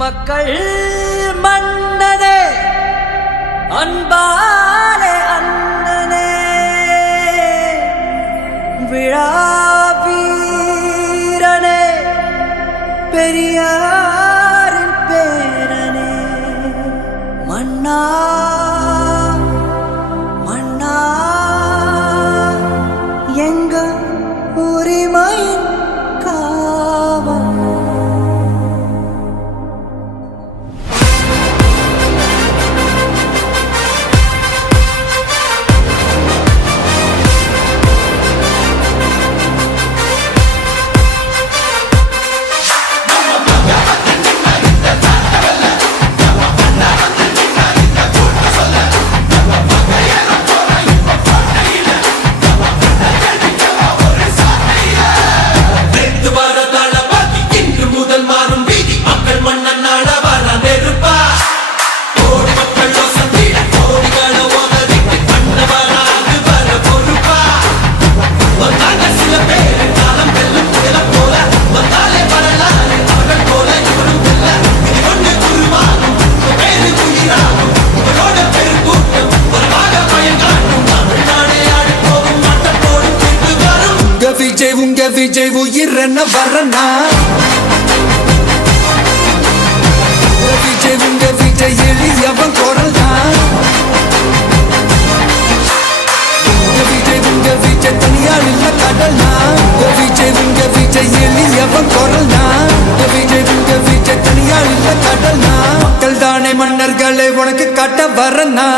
மக்கள் மன்னனே அன்பானே அண்ணனே. விழாவீரனே பெரியாரின் பேரனே. மன்னா விஜய் உங்க உயிர் என்ன வரனா விஜய் உங்க விஜய் எளியவன் குரல் தான். விஜய் உங்க விஜய் தனியார் இல்ல கடல் தான். விஜய் உங்க விஜய் எளியவன் குரல் தான். விஜய் உங்க விஜய் தனியார் இல்ல கடல் தான். மக்கள் தானே மன்னர்களை உனக்கு கட்ட வரனா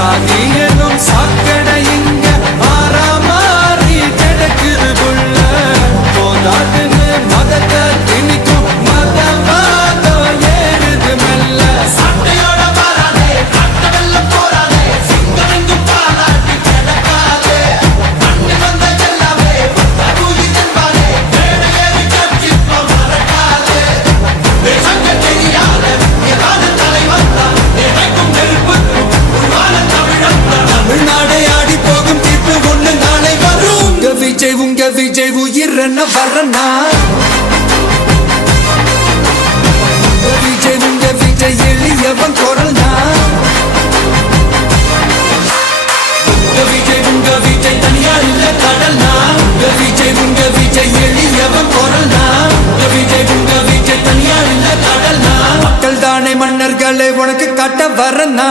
शादी விஜய் உங்க விஜய் உயிர் வரனா விஜய் உங்க விஜய் எளியவன் குரல் விஜய் உங்க விஜய் தனியா இல்ல கடல் தான் விஜய் உங்க விஜய் எளியவன் குரல் தான் விஜய் உங்க விஜய் தனியா இல்ல கடல் தான் மக்கள் தானே மன்னர்களை உனக்கு கட்ட வரனா